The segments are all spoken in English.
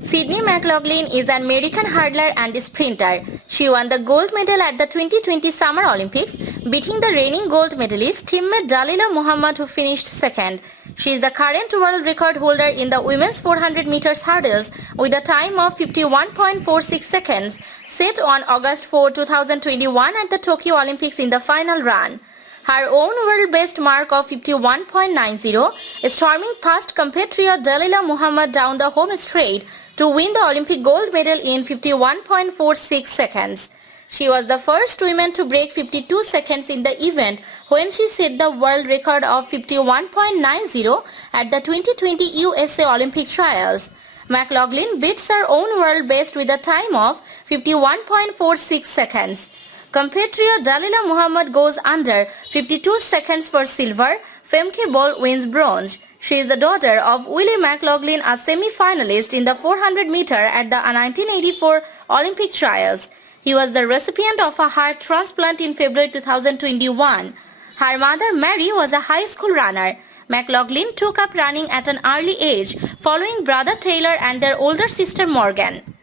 Sydney McLaughlin is an American hurdler and sprinter. She won the gold medal at the 2020 Summer Olympics, beating the reigning gold medalist teammate Dalilah Muhammad, who finished second. She is the current world record holder in the women's 400 meters hurdles with a time of 51.46 seconds, set on August 4, 2021 at the Tokyo Olympics in the final run. Her own world best mark of 51.90, storming past compatriot Dalilah Muhammad down the home straight to win the Olympic gold medal in 51.46 seconds. She was the first woman to break 52 seconds in the event when she set the world record of 51.90 at the 2020 USA Olympic trials. McLaughlin beats her own world best with a time of 51.46 seconds. Compatriot Dalilah Muhammad goes under 52 seconds for silver. Femke Bol wins bronze. She is the daughter of Willie McLaughlin, a semi-finalist in the 400 meter at the 1984 Olympic trials. He was the recipient of a heart transplant in February 2021. Her mother Mary was a high school runner. McLaughlin took up running at an early age, following brother Taylor and their older sister Morgan.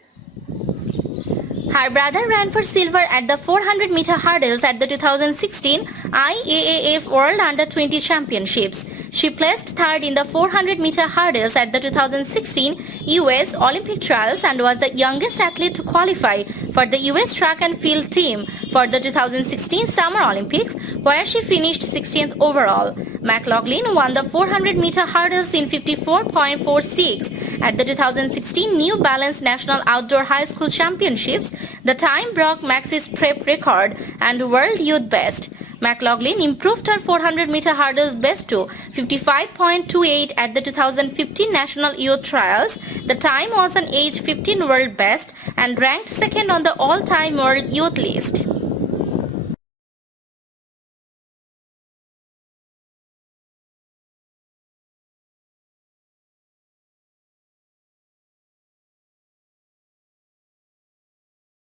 Her brother ran for silver at the 400 meter hurdles at the 2016 IAAF World Under-20 Championships. She placed third in the 400 meter hurdles at the 2016 US Olympic trials and was the youngest athlete to qualify for the US track and field team for the 2016 Summer Olympics, where she finished 16th overall. McLaughlin won the 400 meter hurdles in 54.46 at the 2016 New Balance National Outdoor High School Championships. The time broke Max's prep record and world youth best. McLaughlin improved her 400 meter hurdles best to 55.28 at the 2015 National Youth Trials. The time was an age 15 world best and ranked second on the all-time world youth list.